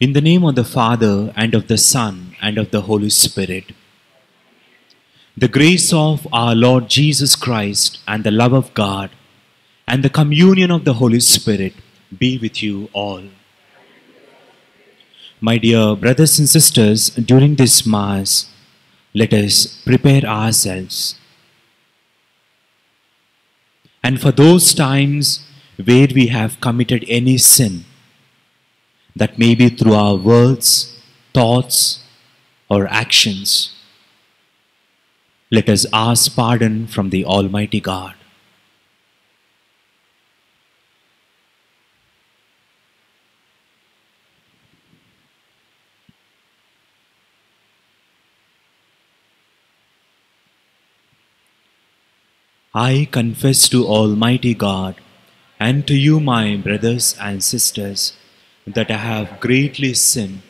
In the name of the Father, and of the Son, and of the Holy Spirit. The grace of our Lord Jesus Christ, and the love of God, and the communion of the Holy Spirit be with you all. My dear brothers and sisters, during this Mass, let us prepare ourselves. And for those times where we have committed any sin, that may be through our words, thoughts, or actions, let us ask pardon from the Almighty God. I confess to Almighty God and to you, my brothers and sisters, that I have greatly sinned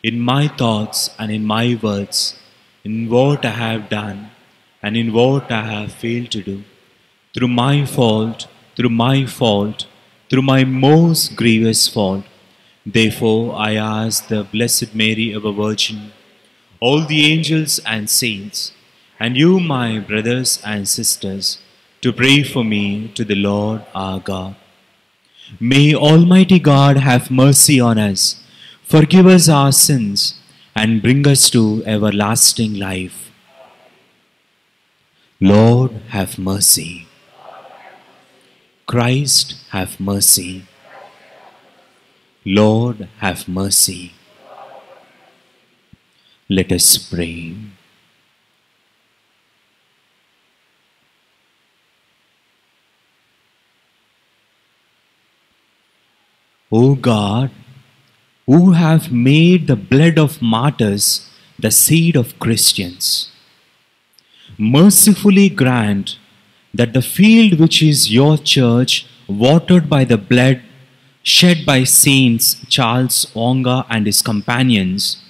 in my thoughts and in my words, in what I have done and in what I have failed to do, through my fault, through my most grievous fault. Therefore I ask the Blessed Mary, our Virgin, all the angels and saints, and you, my brothers and sisters, to pray for me to the Lord our God. May Almighty God have mercy on us, forgive us our sins, and bring us to everlasting life. Lord, have mercy. Christ, have mercy. Lord, have mercy. Let us pray. O God, who have made the blood of martyrs the seed of Christians, mercifully grant that the field which is your church, watered by the blood shed by Saints Charles Onga and his companions,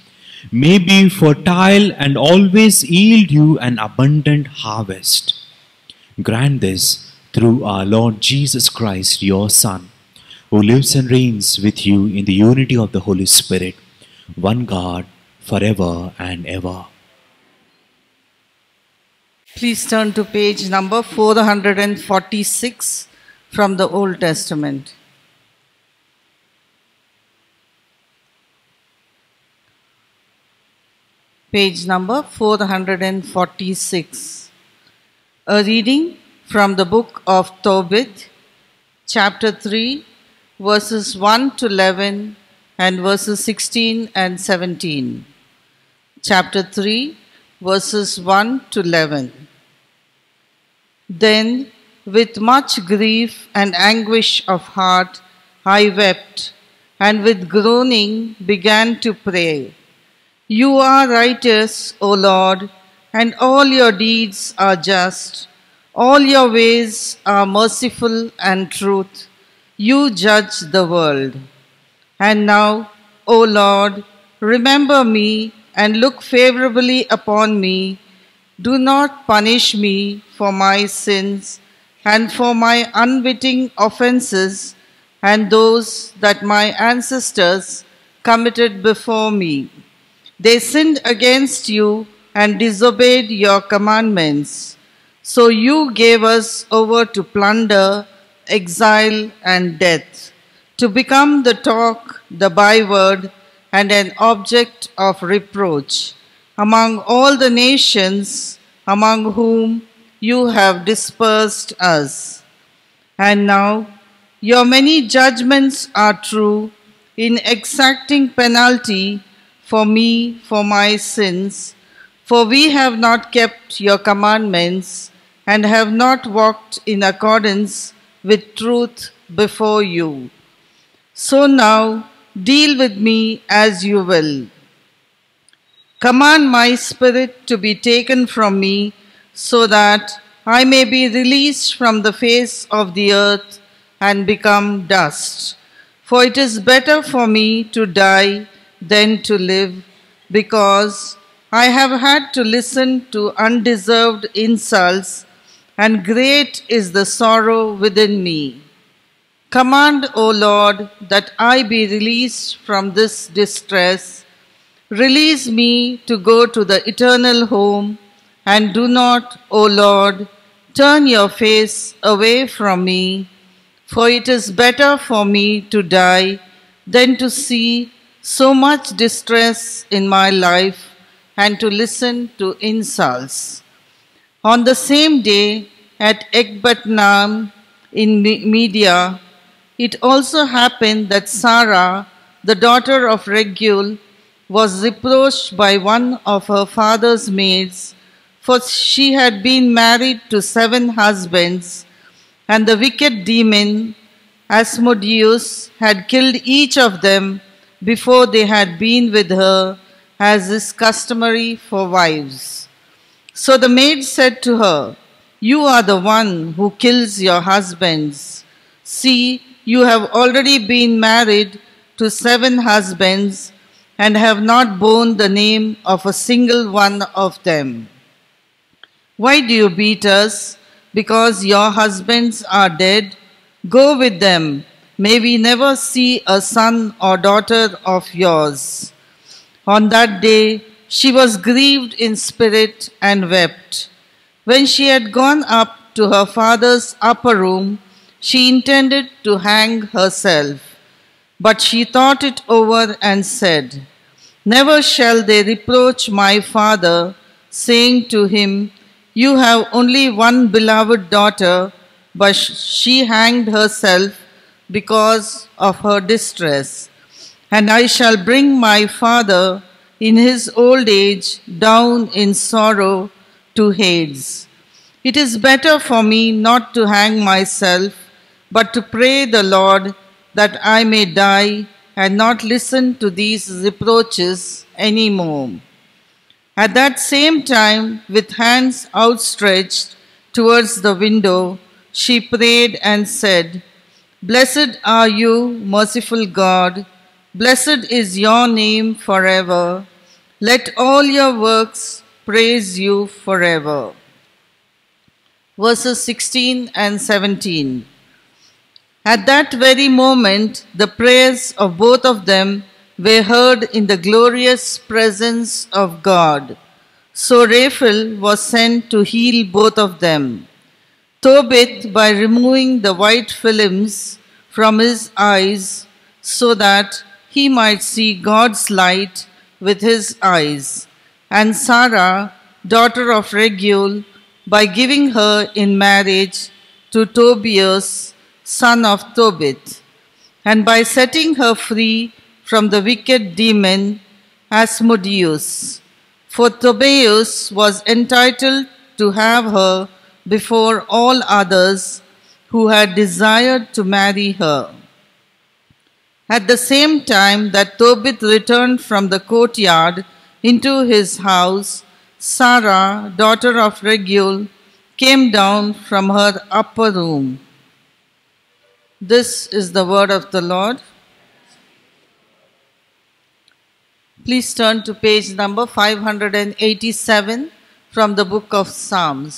may be fertile and always yield you an abundant harvest. Grant this through our Lord Jesus Christ, your Son, who lives and reigns with you in the unity of the Holy Spirit, one God, forever and ever. Please turn to page number 446 from the Old Testament. Page number 446. A reading from the book of Tobit, chapter 3, verses 1 to 11 and verses 16 and 17. Chapter 3, verses 1 to 11. Then, with much grief and anguish of heart, I wept, and with groaning began to pray. You are righteous, O Lord, and all your deeds are just. All your ways are merciful and truth. You judge the world. And now, O Lord, remember me and look favorably upon me. Do not punish me for my sins and for my unwitting offenses and those that my ancestors committed before me. They sinned against you and disobeyed your commandments. So you gave us over to plunder, exile, and death, to become the talk, the byword, and an object of reproach among all the nations among whom you have dispersed us. And now your many judgments are true in exacting penalty for me for my sins, for we have not kept your commandments and have not walked in accordance with truth before you. So now deal with me as you will. Command my spirit to be taken from me, so that I may be released from the face of the earth and become dust. For it is better for me to die than to live, because I have had to listen to undeserved insults, and great is the sorrow within me. Command, O Lord, that I be released from this distress. Release me to go to the eternal home, and do not, O Lord, turn your face away from me, for it is better for me to die than to see so much distress in my life and to listen to insults. On the same day at Ecbatnam in Media, it also happened that Sarah, the daughter of Regul, was reproached by one of her father's maids, for she had been married to 7 husbands, and the wicked demon Asmodeus had killed each of them before they had been with her, as is customary for wives. So the maid said to her, "You are the one who kills your husbands. See, you have already been married to 7 husbands and have not borne the name of a single one of them. Why do you beat us? Because your husbands are dead? Go with them. May we never see a son or daughter of yours." On that day, she was grieved in spirit and wept. When she had gone up to her father's upper room, she intended to hang herself. But she thought it over and said, "Never shall they reproach my father, saying to him, 'You have only one beloved daughter, but she hanged herself because of her distress.' And I shall bring my father in his old age down in sorrow to Hades. It is better for me not to hang myself, but to pray the Lord that I may die and not listen to these reproaches any more." At that same time, with hands outstretched towards the window, she prayed and said, "Blessed are you, merciful God. Blessed is your name forever. Let all your works praise you forever." Verses 16 and 17. At that very moment, the prayers of both of them were heard in the glorious presence of God. So Raphael was sent to heal both of them. Tobit, by removing the white films from his eyes, so that he might see God's light with his eyes, and Sarah, daughter of Regul, by giving her in marriage to Tobias, son of Tobit, and by setting her free from the wicked demon Asmodeus. For Tobias was entitled to have her before all others who had desired to marry her. At the same time that Tobit returned from the courtyard into his house, Sarah, daughter of Regul, came down from her upper room. This is the word of the Lord. Please turn to page number 587 from the book of Psalms.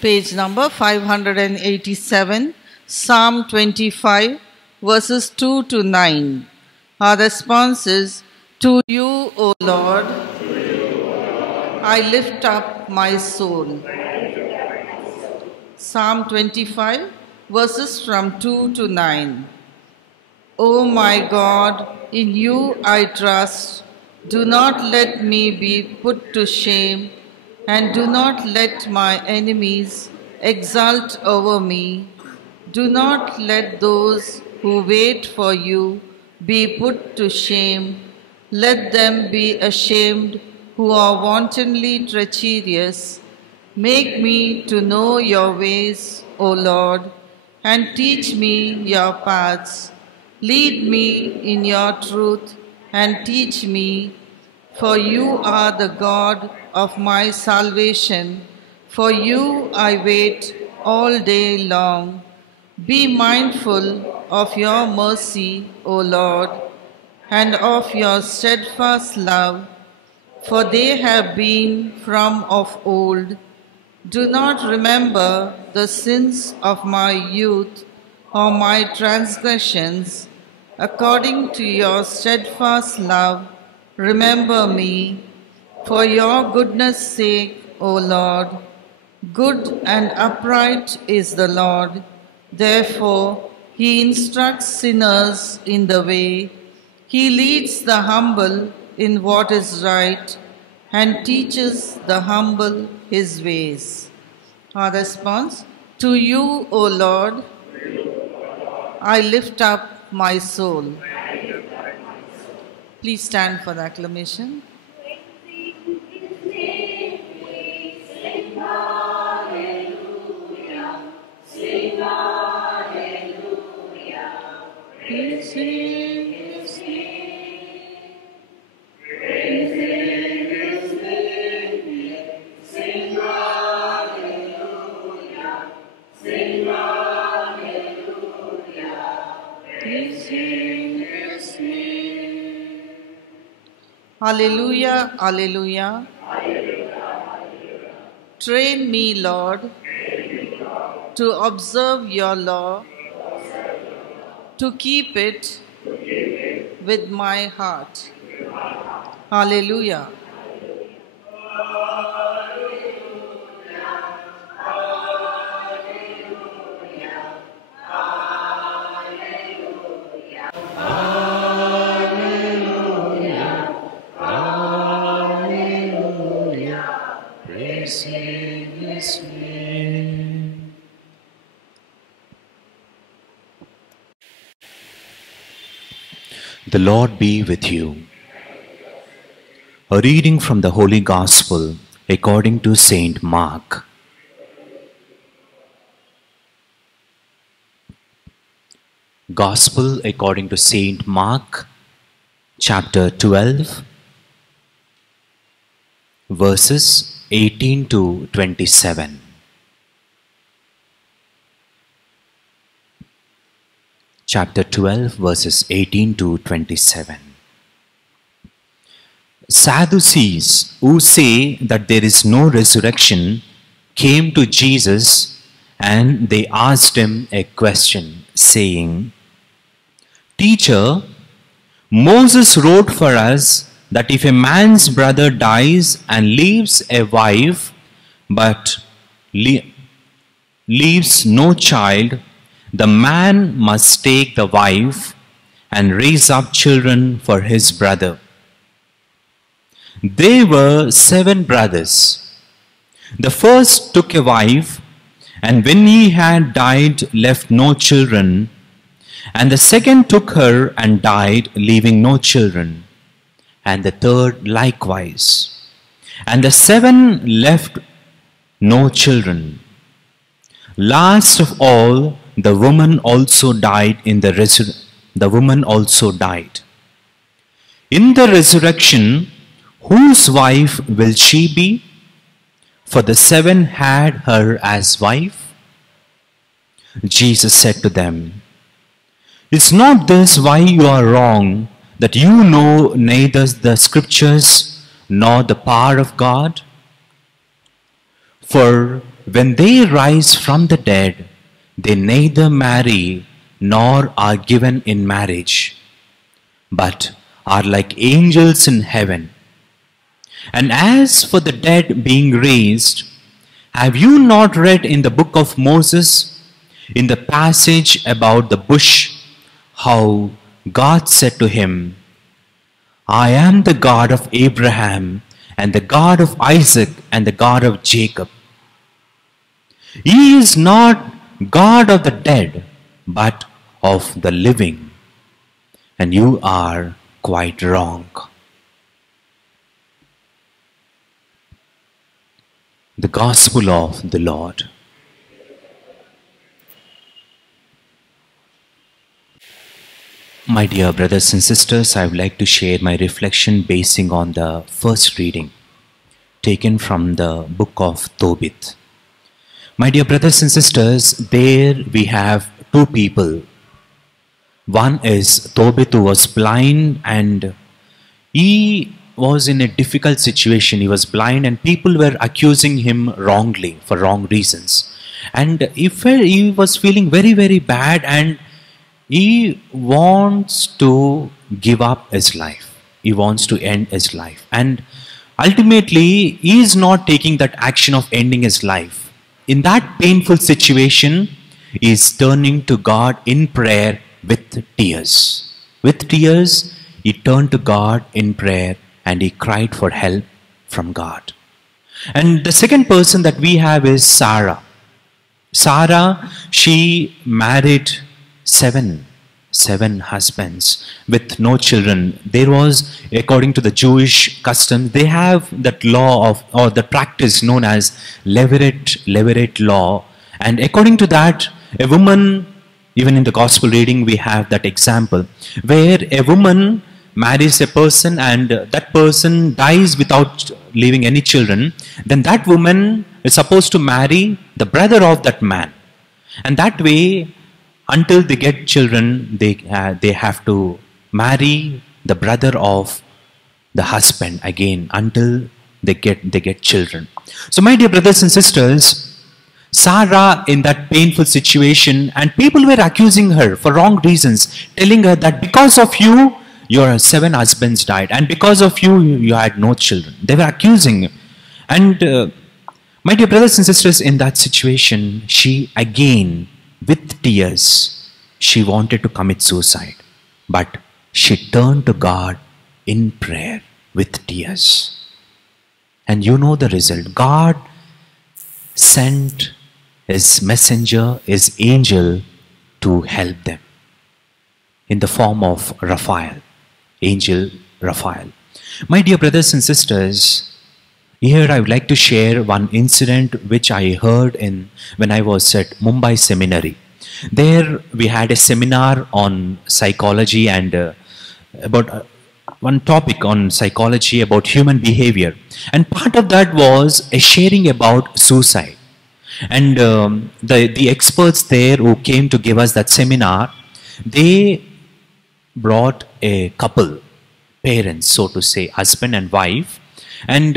Page number 587, Psalm 25, verses 2 to 9. Our response is, "To you, O Lord, I lift up my soul." Psalm 25, verses from 2 to 9. O my God, in you I trust. Do not let me be put to shame, and do not let my enemies exult over me. Do not let those who wait for you be put to shame. Let them be ashamed who are wantonly treacherous. Make me to know your ways, O Lord, and teach me your paths. Lead me in your truth and teach me, for you are the God of my salvation. For you I wait all day long. Be mindful of your mercy, O Lord, and of your steadfast love, for they have been from of old. Do not remember the sins of my youth, or my transgressions. According to your steadfast love, remember me. For your goodness' sake, O Lord. Good and upright is the Lord. Therefore, he instructs sinners in the way. He leads the humble in what is right and teaches the humble his ways. Our response: to you, O Lord, I lift up my soul. Please stand for the acclamation. Hallelujah, hallelujah. Train me, Lord, to observe your law, to keep it with my heart. Hallelujah. The Lord be with you. A reading from the Holy Gospel according to Saint Mark. Gospel according to Saint Mark, chapter 12, verses 18 to 27. Chapter 12, verses 18 to 27. Sadducees, who say that there is no resurrection, came to Jesus, and they asked him a question, saying, Teacher, Moses wrote for us that if a man's brother dies and leaves a wife, but leaves no child, the man must take the wife and raise up children for his brother. There were 7 brothers. The first took a wife, and when he had died, left no children. And the second took her and died, leaving no children. And the third likewise. And the 7 left no children. Last of all, the woman also died in the resurrection, whose wife will she be? For the 7 had her as wife. Jesus said to them, Is not this why you are wrong, that you know neither the scriptures nor the power of God? For when they rise from the dead, they neither marry nor are given in marriage, but are like angels in heaven. And as for the dead being raised, have you not read in the book of Moses, in the passage about the bush, how God said to him, I am the God of Abraham, and the God of Isaac, and the God of Jacob. He is not God of the dead, but of the living. And you are quite wrong. The Gospel of the Lord. My dear brothers and sisters, I would like to share my reflection basing on the first reading taken from the book of Tobit. My dear brothers and sisters, there we have 2 people. One is Tobit, who was blind, and he was in a difficult situation. He was blind and people were accusing him wrongly for wrong reasons. And he was feeling very, very bad, and he wants to give up his life. He wants to end his life. And ultimately, he is not taking that action of ending his life. In that painful situation, he is turning to God in prayer with tears. With tears, he turned to God in prayer and he cried for help from God. And the second person that we have is Sarah. Sarah, she married seven husbands with no children. There was, according to the Jewish custom, they have that law of, or the practice known as Levirate law. And according to that, a woman, even in the gospel reading, we have that example where a woman marries a person and that person dies without leaving any children. Then that woman is supposed to marry the brother of that man. And that way, until they get children, they have to marry the brother of the husband again until they get children. So my dear brothers and sisters, Sarah in that painful situation, and people were accusing her for wrong reasons, telling her that because of you, your 7 husbands died, and because of you, you had no children. They were accusing him. And my dear brothers and sisters, in that situation, she again, with tears, she wanted to commit suicide. But she turned to God in prayer with tears. And you know the result. God sent his messenger, his angel, to help them in the form of Raphael. Angel Raphael. My dear brothers and sisters, here I would like to share one incident which I heard when I was at Mumbai Seminary. There we had a seminar on psychology and about one topic on psychology about human behavior. And part of that was a sharing about suicide. And the experts there who came to give us that seminar, they brought a couple, parents, so to say, husband and wife, and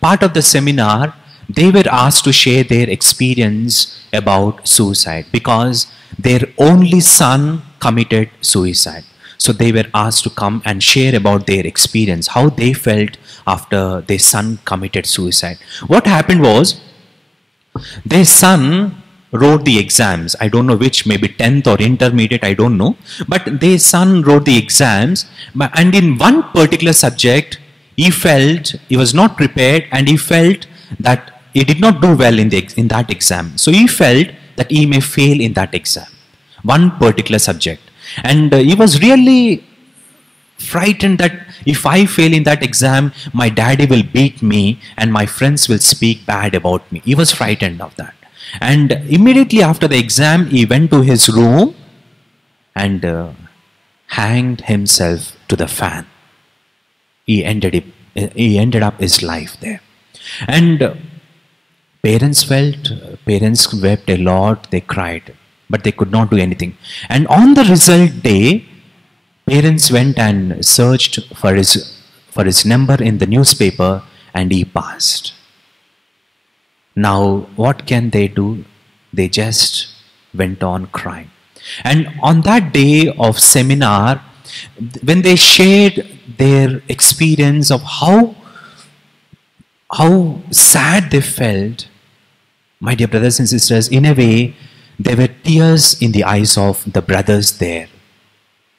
part of the seminar, they were asked to share their experience about suicide because their only son committed suicide. So they were asked to come and share about their experience, how they felt after their son committed suicide. What happened was, their son wrote the exams. I don't know which, maybe 10th or intermediate, I don't know. But their son wrote the exams, and in one particular subject, he felt he was not prepared, and he felt that he did not do well in that exam. So he felt that he may fail in that exam, one particular subject. And he was really frightened that if I fail in that exam, my daddy will beat me and my friends will speak bad about me. He was frightened of that. And immediately after the exam, he went to his room and hanged himself to the fan. He ended up his life there. And parents wept a lot, they cried, but they could not do anything. And on the result day, parents went and searched for his number in the newspaper, and he passed. Now, what can they do? They just went on crying. And on that day of seminar, when they shared their experience of how sad they felt, my dear brothers and sisters, in a way, there were tears in the eyes of the brothers there.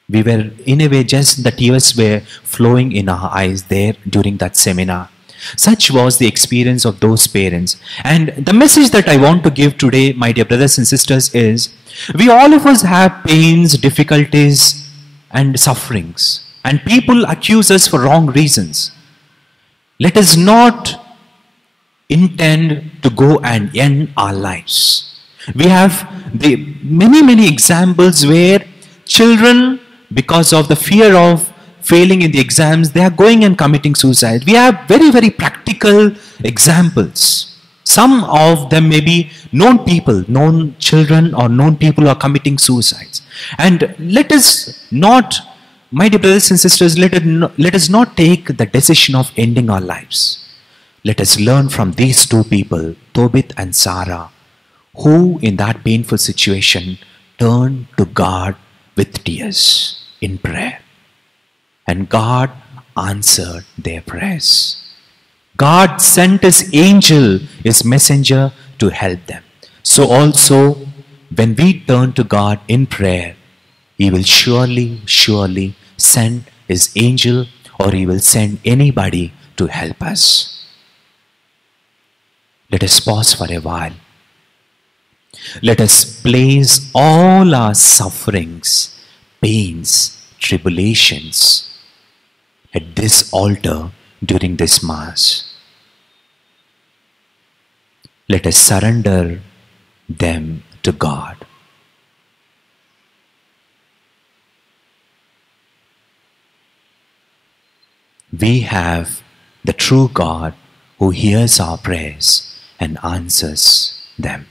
We were, in a way, just the tears were flowing in our eyes there during that seminar. Such was the experience of those parents. And the message that I want to give today, my dear brothers and sisters, is we all of us have pains, difficulties, and sufferings. And people accuse us for wrong reasons. Let us not intend to go and end our lives. We have the many examples where children, because of the fear of failing in the exams, they are going and committing suicide. We have very practical examples. Some of them may be known people, known children or known people who are committing suicides. And let us not, my dear brothers and sisters, let us not take the decision of ending our lives. Let us learn from these two people, Tobit and Sarah, who in that painful situation turned to God with tears in prayer. And God answered their prayers. God sent his angel, his messenger, to help them. So also, when we turn to God in prayer, he will surely send his angel, or he will send anybody to help us. Let us pause for a while. Let us place all our sufferings, pains, tribulations at this altar during this Mass. Let us surrender them to God. We have the true God who hears our prayers and answers them.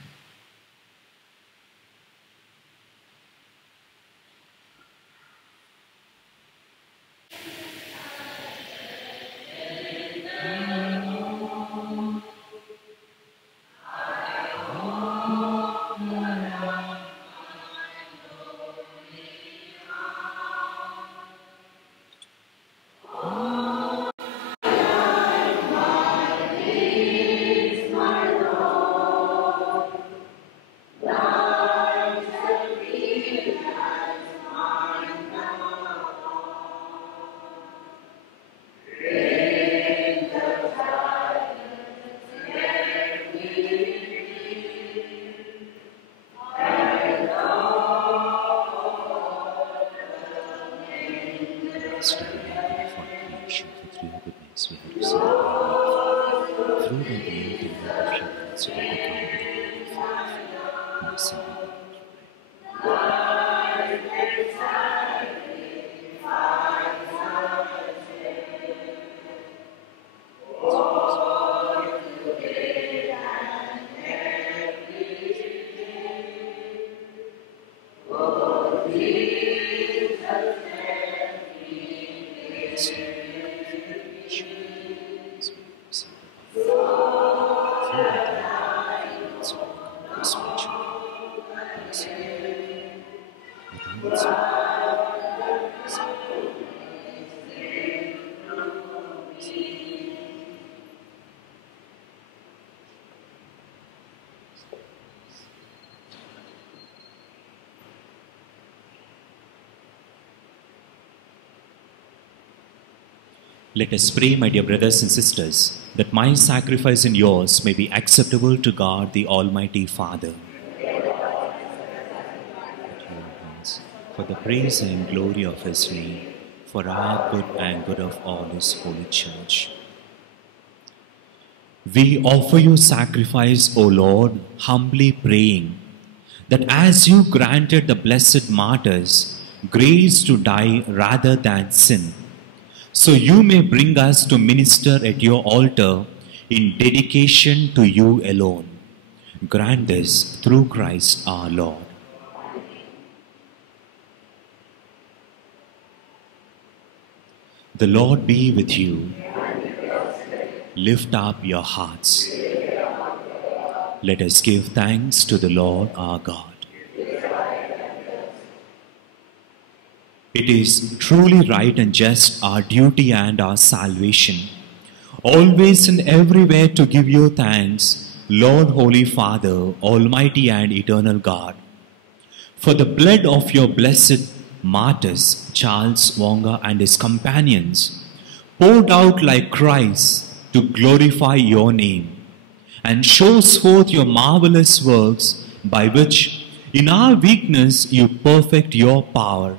Let us pray, my dear brothers and sisters, that my sacrifice and yours may be acceptable to God, the Almighty Father. For the praise and glory of His name, for our good and good of all His holy church. We offer you sacrifice, O Lord, humbly praying that as you granted the blessed martyrs grace to die rather than sin, so you may bring us to minister at your altar in dedication to you alone. Grant this through Christ our Lord. The Lord be with you. Lift up your hearts. Let us give thanks to the Lord our God. It is truly right and just, our duty and our salvation, always and everywhere to give you thanks, Lord, Holy Father, Almighty and Eternal God, for the blood of your blessed martyrs, Charles Wonga and his companions, poured out like Christ to glorify your name, and shows forth your marvelous works by which in our weakness you perfect your power,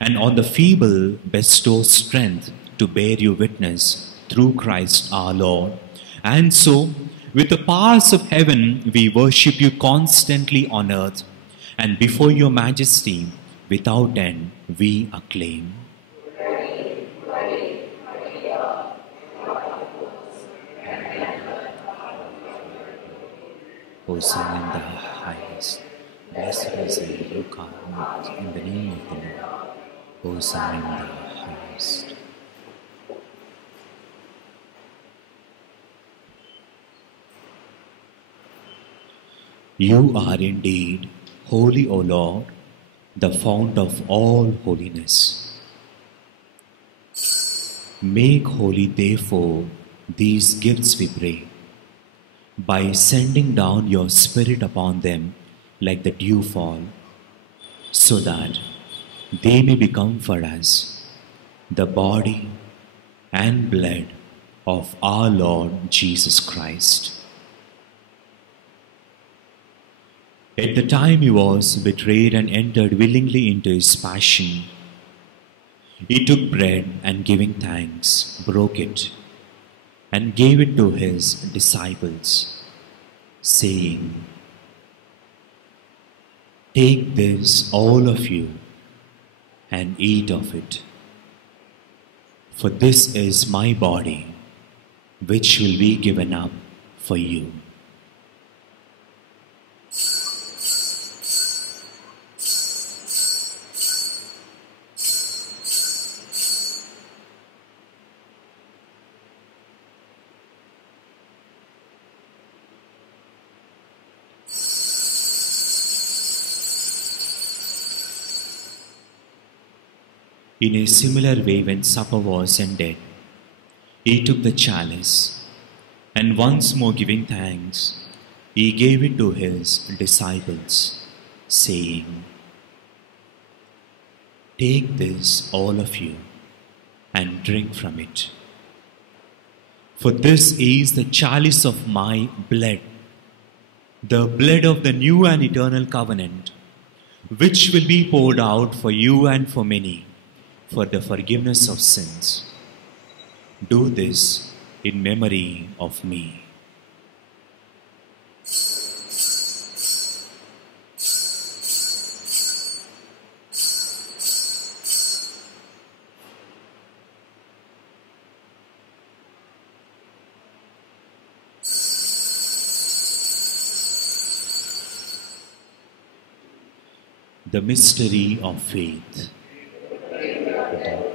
and on the feeble bestow strength to bear you witness through Christ our Lord. And so, with the powers of heaven, we worship you constantly on earth, and before your majesty, without end, we acclaim. Hosanna in the highest. Blessed is he who comes in the name of the Lord. Hosanna in the highest. You are indeed holy, O Lord, the fount of all holiness. Make holy, therefore, these gifts, we pray, by sending down your Spirit upon them like the dewfall, so that they may become for us the body and blood of our Lord Jesus Christ. At the time he was betrayed and entered willingly into his passion, he took bread and giving thanks, broke it, and gave it to his disciples, saying, "Take this, all of you, and eat of it. For this is my body, which will be given up for you." In a similar way, when supper was ended, he took the chalice, and once more giving thanks, he gave it to his disciples, saying, "Take this, all of you, and drink from it. For this is the chalice of my blood, the blood of the new and eternal covenant, which will be poured out for you and for many, for the forgiveness of sins. Do this in memory of me." The mystery of faith.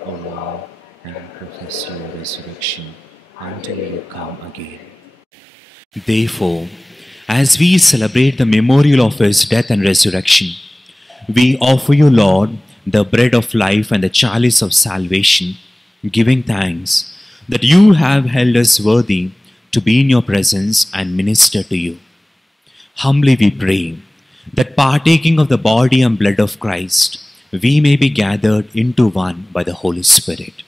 O Lord, and profess your resurrection until you come again. Therefore, as we celebrate the memorial of his death and resurrection, we offer you, Lord, the bread of life and the chalice of salvation, giving thanks that you have held us worthy to be in your presence and minister to you. Humbly we pray that partaking of the body and blood of Christ, we may be gathered into one by the Holy Spirit.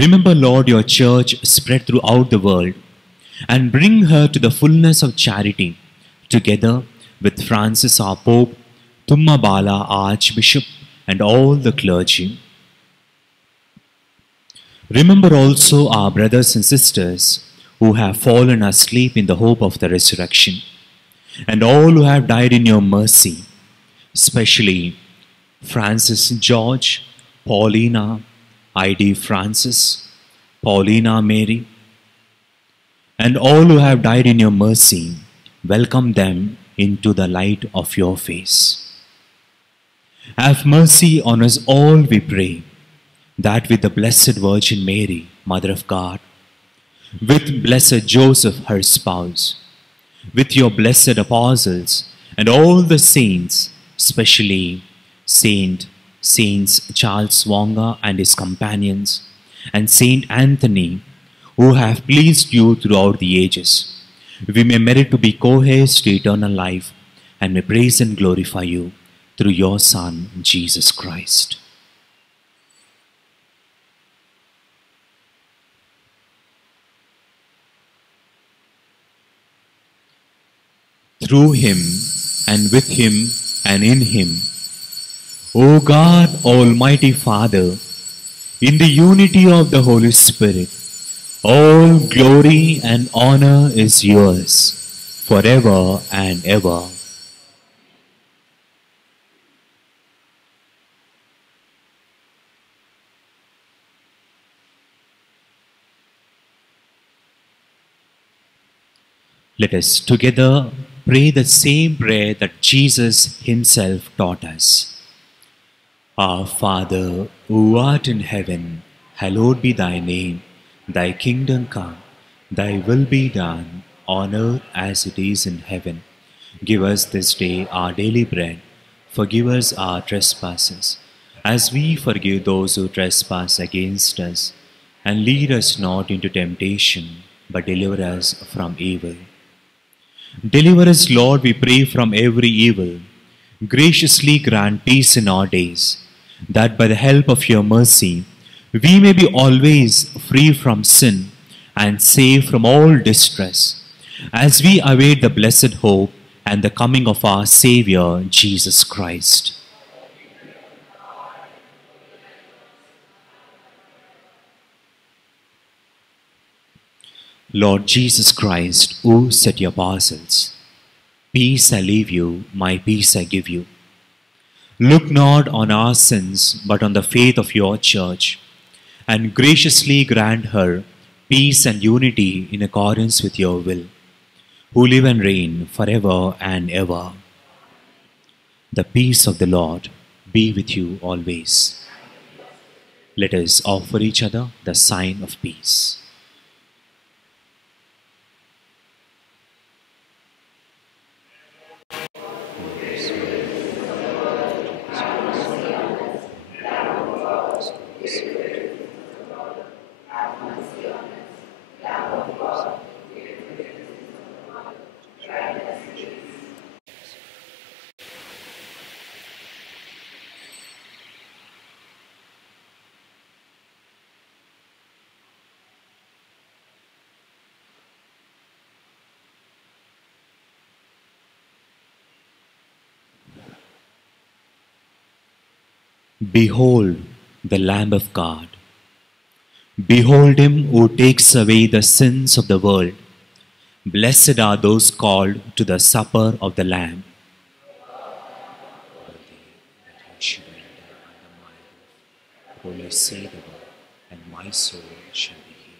Remember, Lord, your church spread throughout the world, and bring her to the fullness of charity, together with Francis our Pope, Tummabala Archbishop, and all the clergy. Remember also our brothers and sisters who have fallen asleep in the hope of the resurrection, and all who have died in your mercy, especially Francis George, Paulina, I.D. Francis, Paulina Mary, and all who have died in your mercy. Welcome them into the light of your face. Have mercy on us all, we pray, that with the Blessed Virgin Mary, Mother of God, with Blessed Joseph, her spouse, with your blessed apostles and all the saints, especially Saints Charles Wonga and his companions, and Saint Anthony, who have pleased you throughout the ages, we may merit to be co-heirs to eternal life, and may praise and glorify you through your Son, Jesus Christ. Through him, and with him, and in him, O God, Almighty Father, in the unity of the Holy Spirit, all glory and honor is yours, forever and ever. Let us together pray the same prayer that Jesus himself taught us. Our Father, who art in heaven, hallowed be thy name. Thy kingdom come, thy will be done, on earth as it is in heaven. Give us this day our daily bread. Forgive us our trespasses, as we forgive those who trespass against us. And lead us not into temptation, but deliver us from evil. Deliver us, Lord, we pray, from every evil. Graciously grant peace in our days, that by the help of your mercy we may be always free from sin and safe from all distress, as we await the blessed hope and the coming of our Saviour, Jesus Christ. Lord Jesus Christ, who said your parcels, peace I leave you, my peace I give you. Look not on our sins, but on the faith of your church, and graciously grant her peace and unity in accordance with your will, who live and reign forever and ever. The peace of the Lord be with you always. Let us offer each other the sign of peace. Behold the Lamb of God. Behold him who takes away the sins of the world. Blessed are those called to the supper of the Lamb. Only say the word, and my soul shall be healed.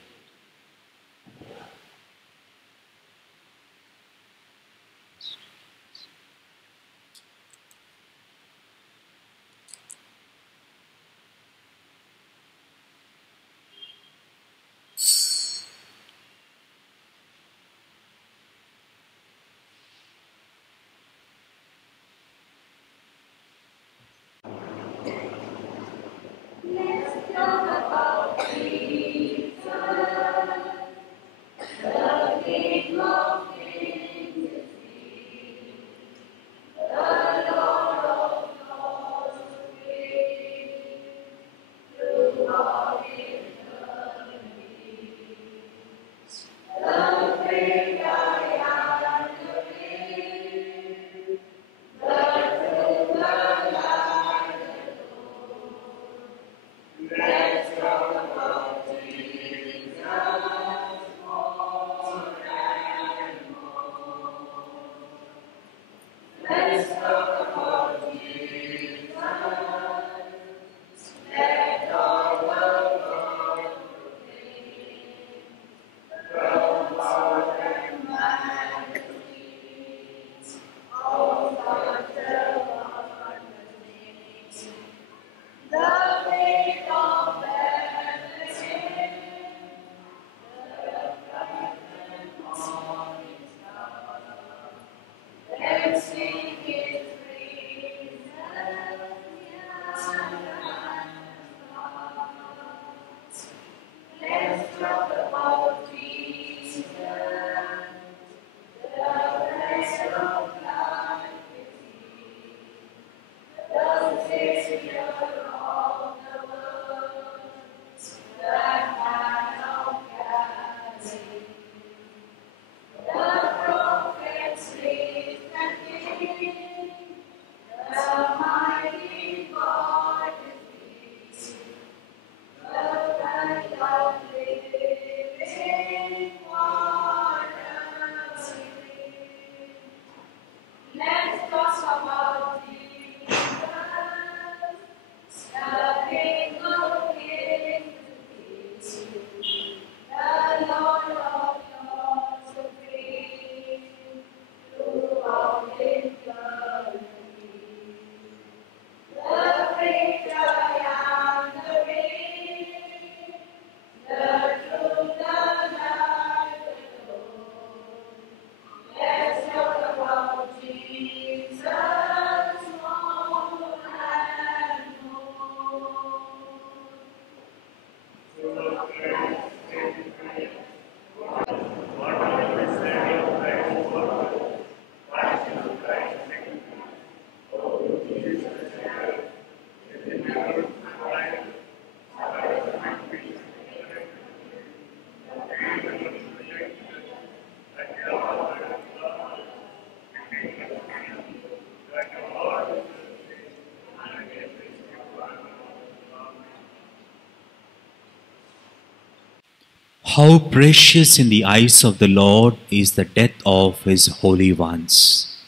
How precious in the eyes of the Lord is the death of his holy ones.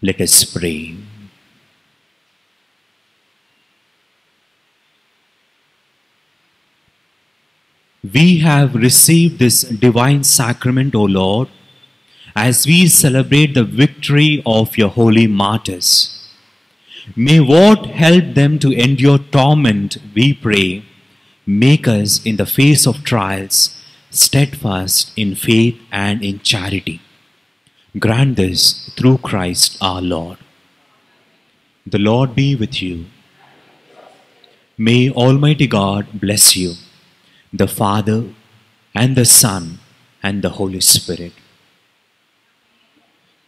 Let us pray. We have received this divine sacrament, O Lord, as we celebrate the victory of your holy martyrs. May what help them to endure torment, we pray, make us in the face of trials steadfast in faith and in charity. Grant this through Christ our Lord. The Lord be with you. May Almighty God bless you, the Father and the Son and the Holy Spirit.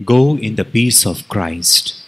Go in the peace of Christ.